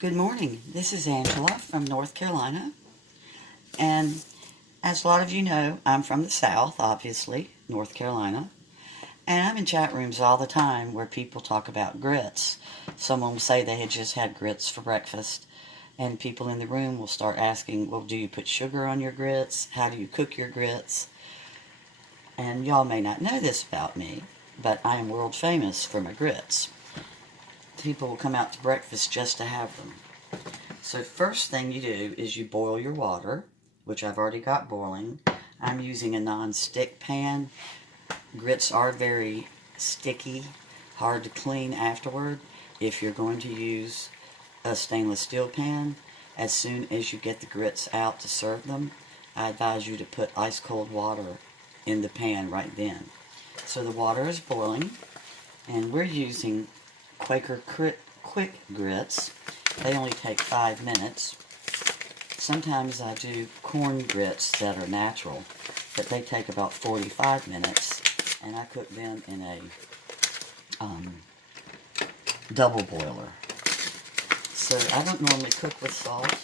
Good morning. This is Angela from North Carolina. And as a lot of you know, I'm from the South, obviously, North Carolina. And I'm in chat rooms all the time where people talk about grits. Someone will say they had just had grits for breakfast. And people in the room will start asking, well, do you put sugar on your grits? How do you cook your grits? And y'all may not know this about me, but I am world famous for my grits. People will come out to breakfast just to have them. So first thing you do is you boil your water, which I've already got boiling. I'm using a non-stick pan. Grits are very sticky, hard to clean afterward. If you're going to use a stainless steel pan, as soon as you get the grits out to serve them, I advise you to put ice cold water in the pan right then. So the water is boiling, and we're using Quaker Qucik Grits. They only take 5 minutes. Sometimes I do corn grits that are natural, but they take about 45 minutes, and I cook them in a double boiler. So I don't normally cook with salt.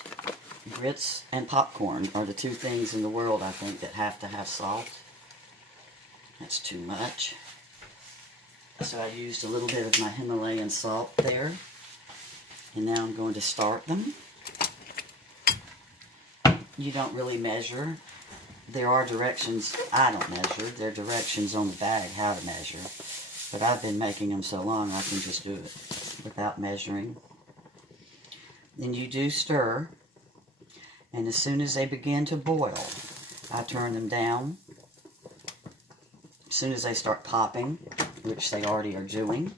Grits and popcorn are the two things in the world, I think, that have to have salt. That's too much. So I used a little bit of my Himalayan salt there. And now I'm going to start them. You don't really measure. There are directions. I don't measure. There are directions on the bag how to measure. But I've been making them so long I can just do it without measuring. Then you do stir. And as soon as they begin to boil, I turn them down. As soon as they start popping, which they already are doing.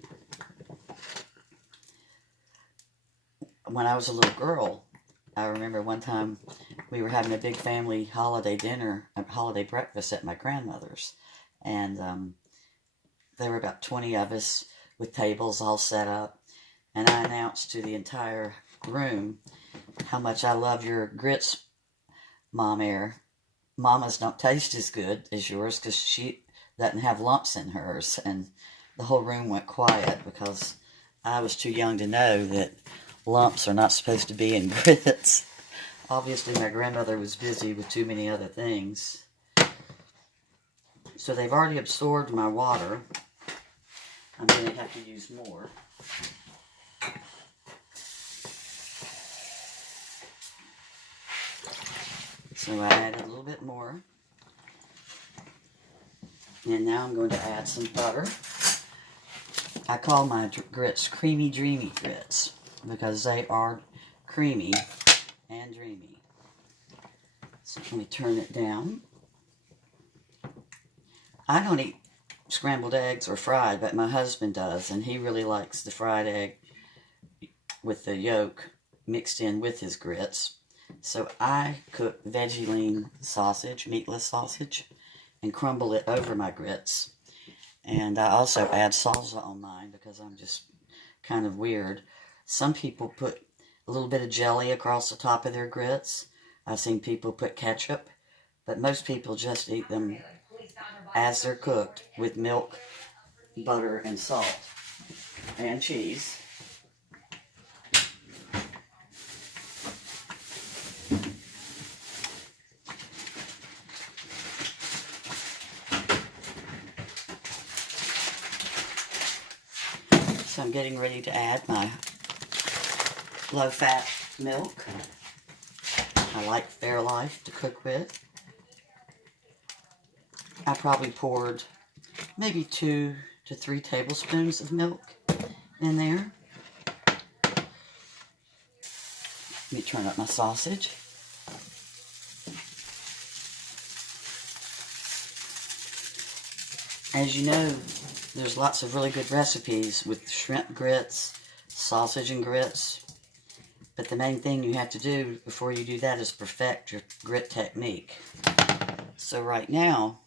When I was a little girl, I remember one time we were having a big family holiday dinner, a holiday breakfast at my grandmother's. And there were about 20 of us with tables all set up. And I announced to the entire room how much I love your grits, Mom Air. Mama's don't taste as good as yours because she doesn't have lumps in hers. And the whole room went quiet because I was too young to know that lumps are not supposed to be in grits. Obviously, my grandmother was busy with too many other things. So they've already absorbed my water. I'm going to have to use more. So I added a little bit more. And now I'm going to add some butter. I call my grits creamy, dreamy grits because they are creamy and dreamy. So let me turn it down. I don't eat scrambled eggs or fried, but my husband does, and he really likes the fried egg with the yolk mixed in with his grits. So I cook veggie lean sausage, meatless sausage, and crumble it over my grits. And I also add salsa on mine because I'm just kind of weird. Some people put a little bit of jelly across the top of their grits. I've seen people put ketchup, but most people just eat them as they're cooked with milk, butter, and salt, and cheese. So I'm getting ready to add my low-fat milk. I like Fairlife to cook with. I probably poured maybe 2 to 3 tablespoons of milk in there. Let me turn up my sausage. As you know, there's lots of really good recipes with shrimp grits, sausage and grits. But the main thing you have to do before you do that is perfect your grit technique. So right now,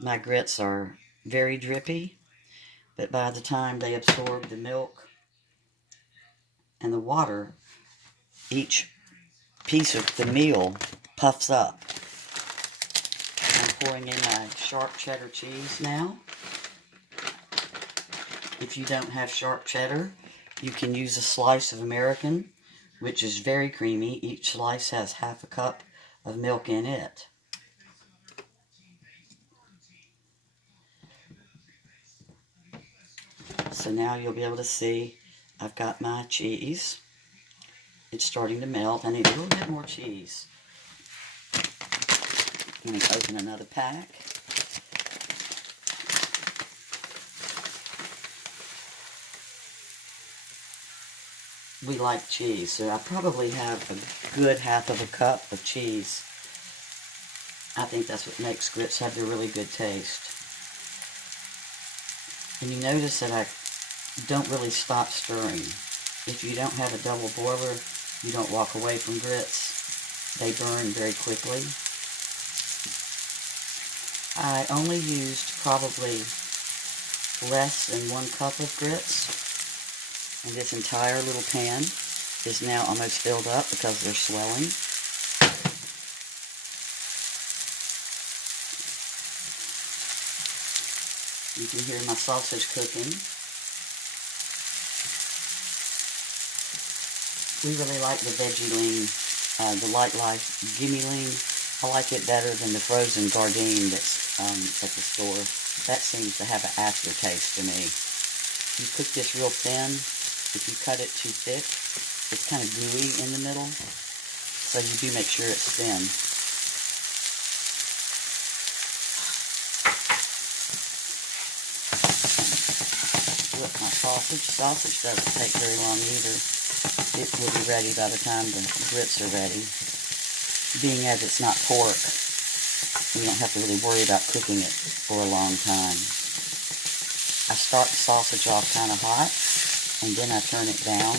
my grits are very drippy, but by the time they absorb the milk and the water, each piece of the meal puffs up. I'm pouring in my sharp cheddar cheese now. If you don't have sharp cheddar, You can use a slice of American, which is very creamy. Each slice has half a cup of milk in it. So now you'll be able to see I've got my cheese. It's starting to melt. I need a little bit more cheese. I'm going to open another pack. We like cheese, so I probably have a good half of a cup of cheese. I think that's what makes grits have their really good taste. And you notice that I don't really stop stirring. If you don't have a double boiler, you don't walk away from grits. They burn very quickly. I only used probably less than 1 cup of grits. And this entire little pan is now almost filled up because they're swelling. You can hear my sausage cooking. We really like the veggie lean, the Light Life Gimme Lean. I like it better than the frozen Gardein that's at the store. That seems to have an aftertaste to me. You cook this real thin. If you cut it too thick, it's kind of gooey in the middle. So you do make sure it's thin. Look, my sausage. Sausage doesn't take very long either. It will be ready by the time the grits are ready. Being as it's not pork, you don't have to really worry about cooking it for a long time. I start the sausage off kind of hot, and then I turn it down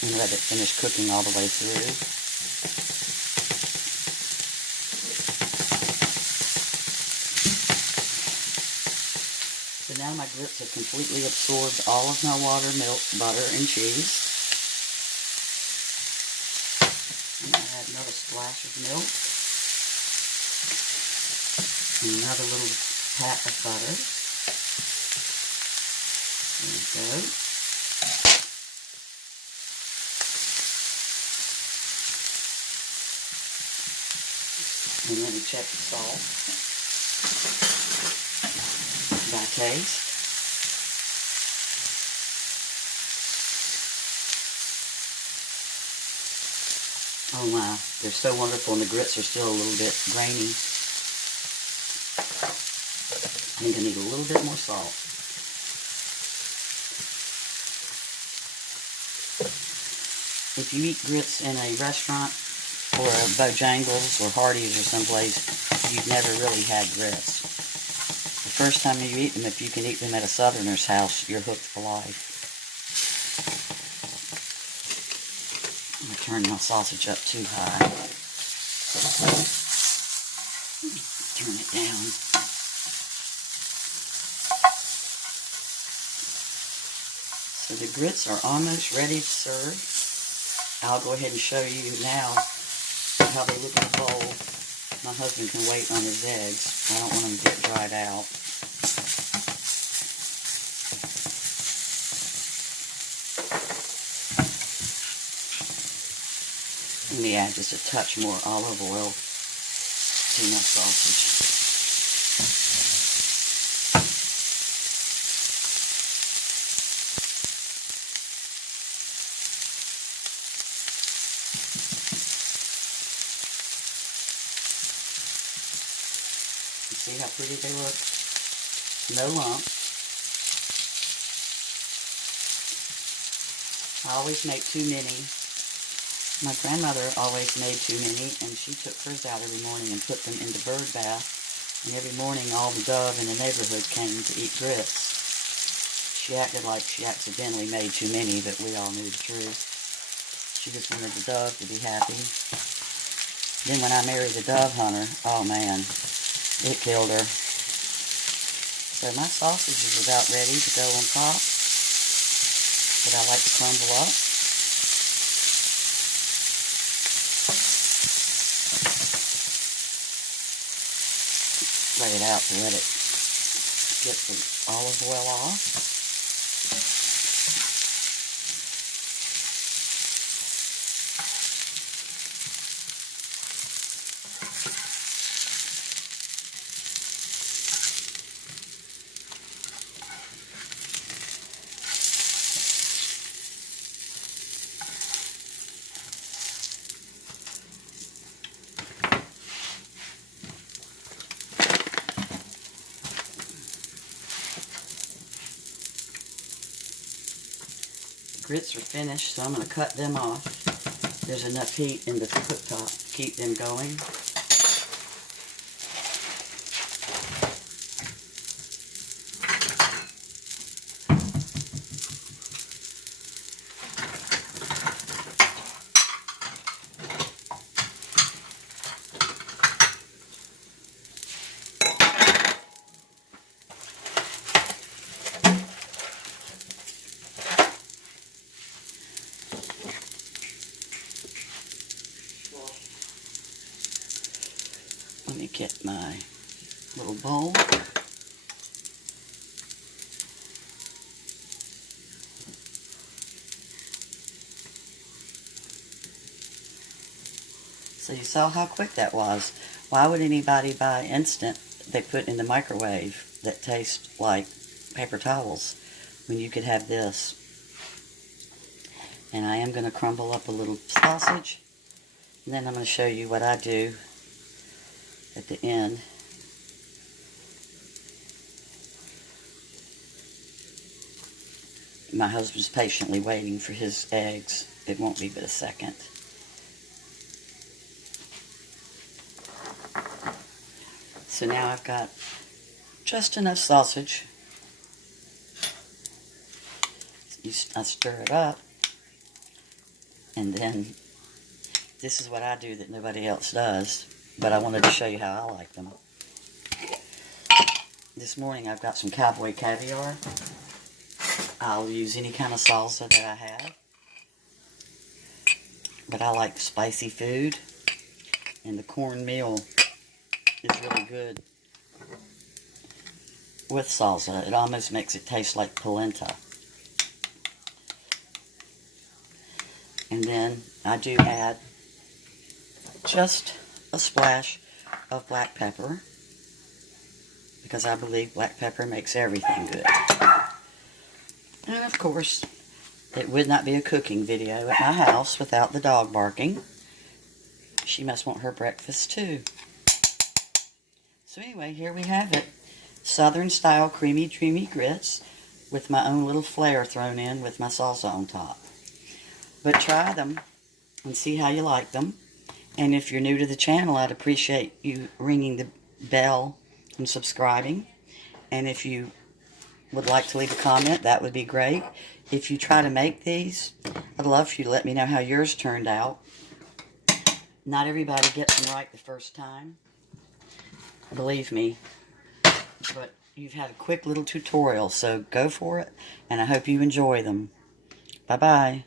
and let it finish cooking all the way through. So now my grits have completely absorbed all of my water, milk, butter, and cheese. And I add another splash of milk. And another little pat of butter. There we go. And let me check the salt by taste. Oh my, they're so wonderful, and the grits are still a little bit grainy. I think I need a little bit more salt. If you eat grits in a restaurant or a Bojangles or Hardee's or someplace, you've never really had grits. The first time you eat them, if you can eat them at a Southerner's house, you're hooked for life. I'm going to turn my sausage up too high. Turn it down. So the grits are almost ready to serve. I'll go ahead and show you now how they look in the bowl. My husband can wait on his eggs. I don't want them to get dried out. Let me add just a touch more olive oil to my sausage. See how pretty they look? No lumps. I always make too many. My grandmother always made too many, and she took hers out every morning and put them in the bird bath. And every morning all the dove in the neighborhood came to eat grits. She acted like she accidentally made too many, but we all knew the truth. She just wanted the dove to be happy. Then when I married a dove hunter, oh man, it killed her. So my sausage is about ready to go on top, but I like to crumble up. Lay it out to let it get the olive oil off. grits are finished, so I'm going to cut them off. There's enough heat in the cooktop to keep them going. Let me get my little bowl. So you saw how quick that was. Why would anybody buy instant they put in the microwave that tastes like paper towels when you could have this? And I am going to crumble up a little sausage, and then I'm going to show you what I do at the end. My husband's patiently waiting for his eggs. It won't be but a second. So now I've got just enough sausage. I stir it up, and then this is what I do that nobody else does, but I wanted to show you how I like them. This morning I've got some cowboy caviar. I'll use any kind of salsa that I have, but I like spicy food, and the cornmeal is really good with salsa. It almost makes it taste like polenta. And then I do add just a splash of black pepper, because I believe black pepper makes everything good. And of course, it would not be a cooking video at my house without the dog barking. She must want her breakfast too. So anyway, here we have it. Southern style creamy, dreamy grits with my own little flair thrown in with my salsa on top. But try them and see how you like them. And if you're new to the channel, I'd appreciate you ringing the bell and subscribing. And if you would like to leave a comment, that would be great. If you try to make these, I'd love for you to let me know how yours turned out. Not everybody gets them right the first time, believe me. But you've had a quick little tutorial, so go for it. And I hope you enjoy them. Bye-bye.